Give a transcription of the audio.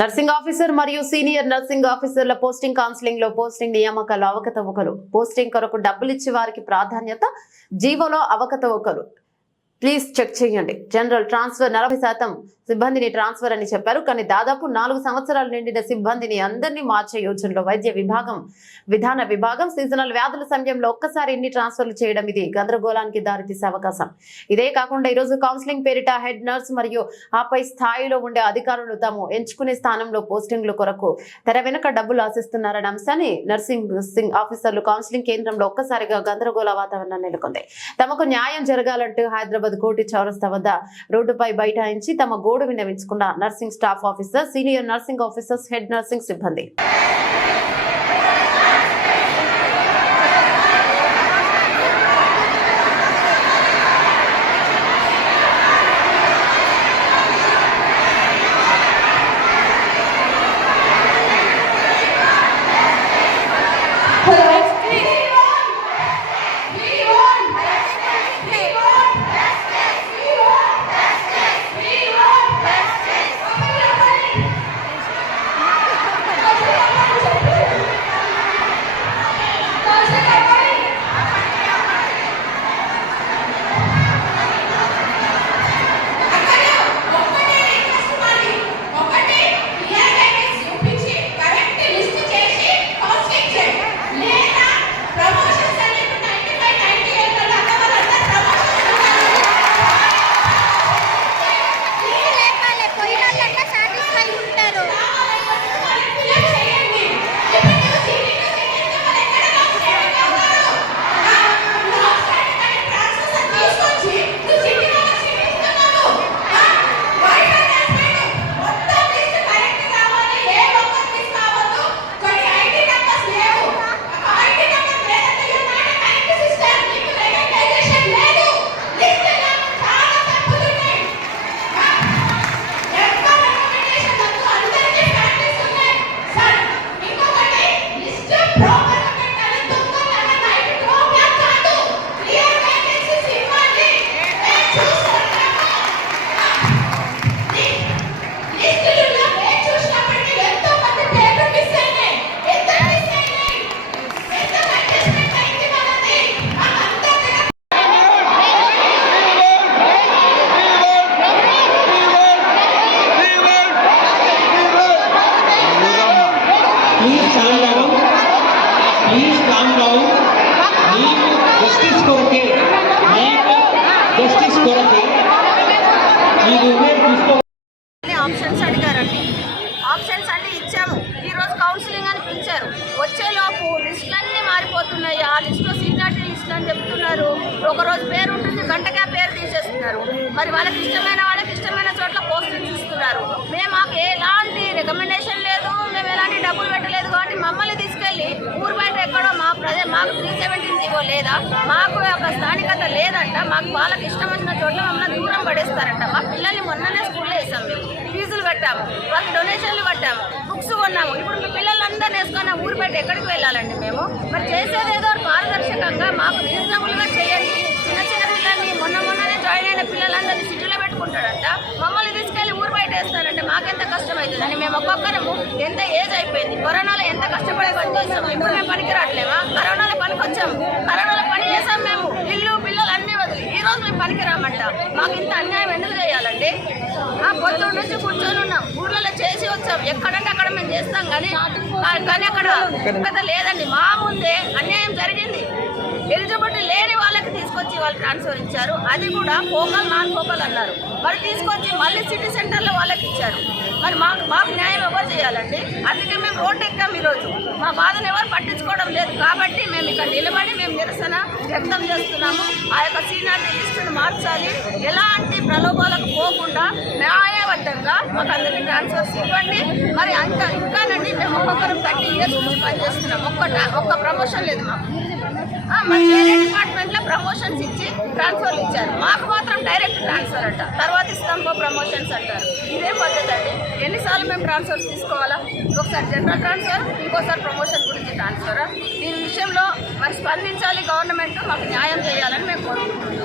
Nursing officer మరియు senior nursing ఆఫీసర్ల posting counselling లో పోస్టింగ్ నియామకాలు అవకతవకలు పోస్టింగ్ కొరకు డబ్బులు ఇచ్చే వారికి ప్రాధాన్యత జీవోలో అవకతవకలు ప్లీజ్ చెక్ చేయండి. జనరల్ ట్రాన్స్ఫర్ 40% సిబ్బందిని ట్రాన్స్ఫర్ అని చెప్పారు. కానీ దాదాపు 4 సంవత్సరాలు నిండిన సిబ్బందిని అందరినీ మార్చే యోచనలో వైద్య విభాగం, విధాన విభాగం. సీజనల్ వ్యాధుల సమయంలో ఒక్కసారి ఇన్ని ట్రాన్స్ఫర్లు చేయడం ఇది గందరగోళానికి దారితీసే అవకాశం. ఇదే కాకుండా ఈరోజు కౌన్సిలింగ్ పేరిట హెడ్ నర్స్ మరియు ఆపై స్థాయిలో ఉండే అధికారులు తాము ఎంచుకునే స్థానంలో పోస్టింగ్ల కొరకు తెర వెనుక డబ్బులు ఆశిస్తున్నారనే అంశాన్ని నర్సింగ్ ఆఫీసర్లు కౌన్సిలింగ్ కేంద్రంలో ఒక్కసారిగా గందరగోళ వాతావరణం నెలకొంది. తమకు న్యాయం జరగాలంటూ హైదరాబాద్ కోటి చౌరస్తా వద్ద రోడ్డుపై బైఠాయించి తమ గోడు విన్నవించుకున్న nursing staff officer, senior nursing officers, head nursing సిబ్బంది. ఆప్షన్స్ అడిగారండి. ఆప్షన్స్ అన్ని ఇచ్చాము. ఈరోజు కౌన్సిలింగ్ అని పిలిచారు. వచ్చేలోపు లిస్టులన్నీ మారిపోతున్నాయి. ఆ లిస్టులో సీనియారిటీ లిస్టులు అని చెప్తున్నారు. ఒకరోజు పేరు ఉంటుంది, గంటకే పేరు తీసేస్తున్నారు. మరి వాళ్ళకి ఇష్టమైన చోట్ల పోస్టింగ్స్ ఇస్తున్నారు. మాకు ఎలాంటి రికమెండేషన్ లేదు, మేము ఎలాంటి డబ్బులు పెట్టలేదు. కాబట్టి మమ్మల్ని తీసుకెళ్ళి ఊరు బయట ఎక్కడో మాకు 317 జీవో లేదా, మాకు ఒక స్థానికత లేదంట. మాకు వాళ్ళకి ఇష్టం వచ్చిన చోట్ల మమ్మల్ని దూరం పడేస్తారంట. మా పిల్లల్ని మొన్ననే స్కూల్లో వేసాం, మేము ఫీజులు కట్టాము, వాళ్ళకి డొనేషన్లు కట్టాము, బుక్స్ కొన్నాము. ఇప్పుడు మీ పిల్లలందరినీ వేసుకొని ఊరు బయట ఎక్కడికి వెళ్ళాలండి మేము? మరి చేసేది ఏదో పారదర్శకంగా మాకు రీజనబుల్గా చేయండి. చిన్న పిల్లల్ని మొన్ననే జాయిన్ అయిన పిల్లలందరినీ సిటీలో పెట్టుకుంటాడంట. మమ్మల్ని తీసుకెళ్ళి ఊరు బయట వేస్తారంటే మాకెంత కష్టమవుతుందని మేము ఒక్కొక్కరము ఎంత ఏజ్ అయిపోయింది. కరోనాలో ఎంత కష్టపడి పని చేస్తాము. ఇప్పుడు మేము పనికి రావట్లేమా? కరోనాలో పనికి వచ్చాము, కరోనాలో పని చేసాం. మేము ఇల్లు పిల్లలు అన్నీ వదిలి ఈరోజు మేము పనికి రామంట. మాకు ఇంత అన్యాయం ఎందుకు చేయాలండి? పొద్దున్న నుంచి కూర్చొని ఉన్నాం, ఊర్లలో చేసి వచ్చాం. ఎక్కడంటే అక్కడ మేము చేస్తాం, కానీ అక్కడ లేదండి. మా ముందే అన్యాయం జరిగింది. ఎలిజిబిలిటీ లేని వాళ్ళకి తీసుకొచ్చి వాళ్ళు ట్రాన్స్ఫర్ ఇచ్చారు. అది కూడా ఫోకల్ నాన్ ఫోకల్ అన్నారు. మరి తీసుకొచ్చి మళ్ళీ సిటీ సెంటర్లో వాళ్ళకి ఇచ్చారు. మరి మాకు న్యాయం ఎవరు చేయాలండి? అందుకే మేము రోడ్డు ఎక్కాం. ఈరోజు మా బాధను ఎవరు పట్టించుకోవడం లేదు. కాబట్టి మేము ఇక్కడ నిలబడి మేము నిరసన వ్యక్తం చేస్తున్నాము. ఆ యొక్క సీనియారిటీ లిస్టును మార్చాలి. ఎలాంటి ప్రలోభాలకు పోకుండా న్యాయబద్ధంగా మాకు అందరికీ ట్రాన్స్ఫర్స్ ఇవ్వండి. మరి ఇంకానండి, మేము ఒక్కొక్కరు 30 years నుంచి పనిచేస్తున్నాం. ఒక్క ప్రమోషన్ లేదు మాకు. మరి వేరే డిపార్ట్మెంట్లో ప్రమోషన్స్ ఇచ్చి ట్రాన్స్ఫర్లు ఇచ్చారు. మాకు మాత్రం డైరెక్ట్ ట్రాన్స్ఫర్ అంట. తర్వాత ఇస్తాంకో ప్రమోషన్స్ అంటారు. ఇదే పద్ధతి అండి. ఎన్నిసార్లు మేము ట్రాన్స్ఫర్స్ తీసుకోవాలా? ఒకసారి జనరల్ ట్రాన్స్ఫర్, ఇంకోసారి ప్రమోషన్ గురించి ట్రాన్స్ఫర్. దీని విషయంలో మరి స్పందించాలి గవర్నమెంట్. మాకు న్యాయం చేయాలని మేము కోరుకుంటున్నాం.